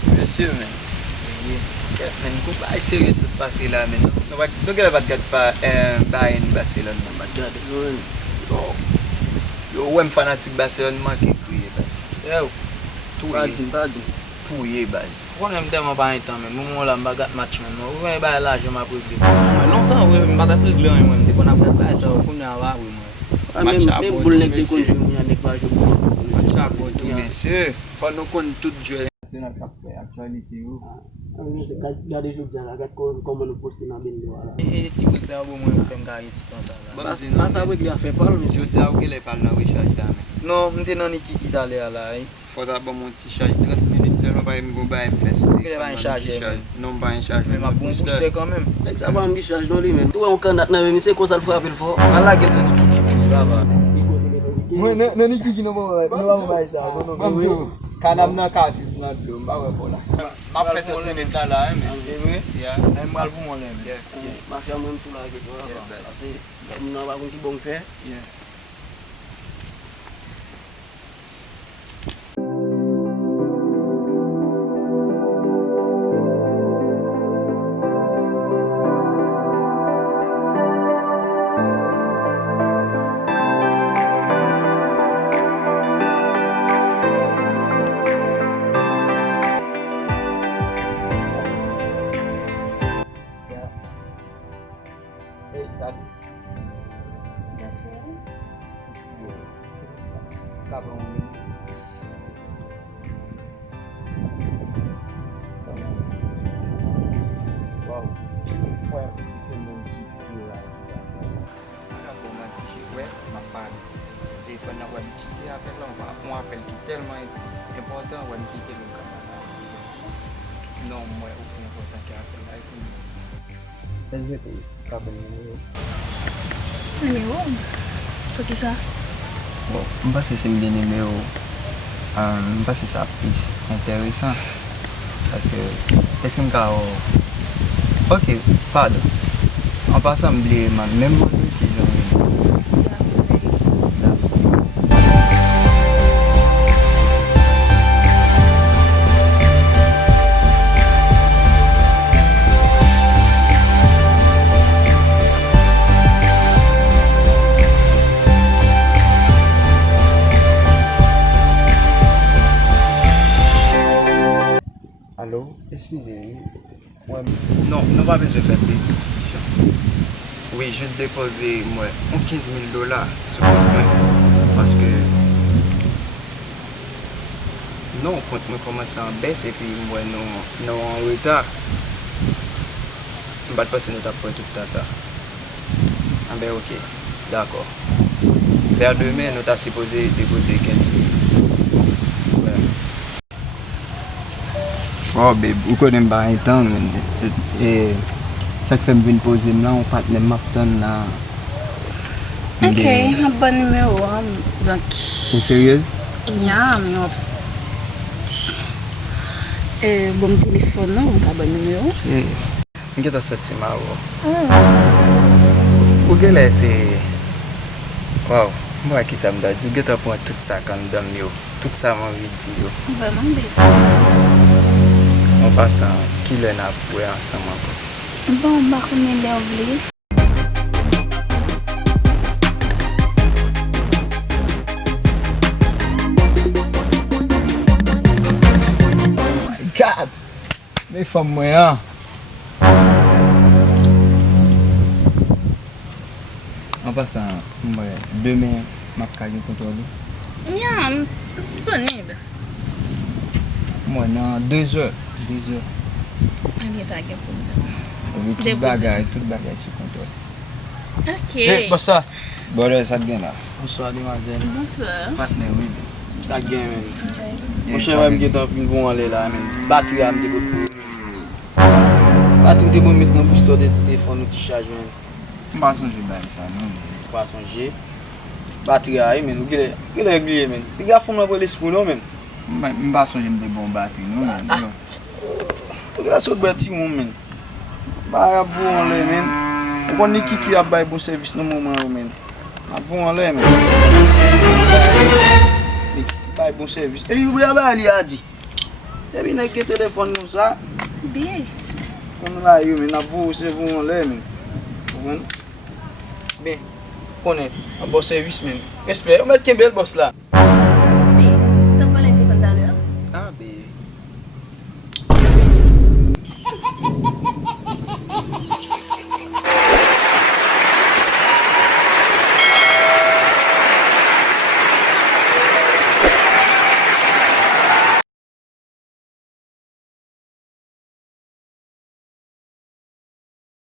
petit monsieur, mais. Men, kou pa ay sérieux tout passé là, men. Nou gè la pat gade pa Bayern Barcelone, man, pat gade. Yo, wèm fanatique Barcelone, man, ki kouye, bas. Yo, touye, bas. Kon m dem pa an tan men, moun la mba gat match men. Ou ven ba la je m'a préglé. Longtemps, wè, mba ta préglé an mwen, te kon ap gat ba, sa kon nan wa, wè, mwen. Même boule nek de kon jou moun nek pa jou. Match a bon tout, monsieur. Faut nou kon tout jouer. C'est notre actualité, ou? Gade jou diyan la, gade koman nou poste nan ben do la. Ti wèk la wè mwen fèm gare ti tan sa la. Pas sa wèk li a fè pal, men. Jou di a wè le pal nan recharge da men. Non, mte nan Nikiki tale a la, Fota ba mon ti charge 30 minutes, non ba yon ba yon fès. Gè ba yon charge, non ba yon charge. Men ma bon booster quand même. Lèk sa ba yon charge non li men. Tou wè yon kandat nan men, mi se ko sal fwa apel fò. Ala gel nan Nikiki, baba. Mwen nan Nikiki non ba yon charge. Kanam nan katif nan do, mba wè po la. Ma fè 30 minutes la la, men. Ya, mbal pou mwen lèm. Ma fè mwen tout la gè to la. Ase, mwen nan ba kon ti bon fè. Sabe? Tá bom. Uau. Ué, você não viu lá. Acabou, mas se chegou, ma part. O telefone na web quitter appel là, on appelle qui tellement important, web quitter le camarade. Non, moi, aucun important qui appelle là. Numéro? Pour qui ça? Bon, je pense que c'est un numéro. Je pense que c'est plus intéressant. Parce que, est-ce que je ok, pardon. En passant, je même moi, allô? Excusez-moi. Non, nous pas besoin de faire des discussions. Oui, juste déposer moi 15 000 $ sur mon compte. Parce que non, quand nous commençons en baisse et puis moi nous en retard. Je ne vais pas passer notre après tout le temps ça. Ah ben ok, d'accord. Vers demain, nous avons supposé déposer 15 000. Oh, babe, ou connais pas un temps, et ça fait me venir poser là, on part même m'attend là. Ok, un bon numéro, donc. T'es sérieuse? Yeah, mais bon téléphone, non, un bon numéro. Je vais te sortir ma voix. Ou que là, c'est. Waouh, moi qui ça me dit, je vais te prendre tout ça quand je donne, tout ça m'a envie de dire. Vraiment bien. On passe en qui l'en a pour ensemble encore. Bon, bah, on est là, oublié. God! Mais femmes moi, en passant, demain, ma carte contrôle. Yeah, disponible. Moi, dans 2 heures. 2 heures. Allez, pas de problème. Oui, tout bagage sur contrôle. Ok. Hey, bonsoir. Bon, ça vient là. Bonsoir, demoiselle. Bonsoir. Partenaire, oui. Ça gagne, men. Mon cher, je vais me faire aller là, men. Batterie, je vais me batterie, je vais me mettre dans le booster de téléphone, je charge, men. Je ne vais pas songer ça, non. Pas songer. Batterie, men. Vous avez réglé, men. Les gars font me l'esprit, non, men. Je ne vais pas songer de bon batterie, non. Vous avez sauté petit monde, men. Bah, vous on les, men. Vous avez qui a bon service dans le moment, men. Vous on les, men. Bon service. Et vous avez dit. E bi nèg gen téléphone nou sa. Bien. Kon la yo men, avou se vou lè men. Bon. Ben, konen, a boss service men. Respect, on met kembel boss la.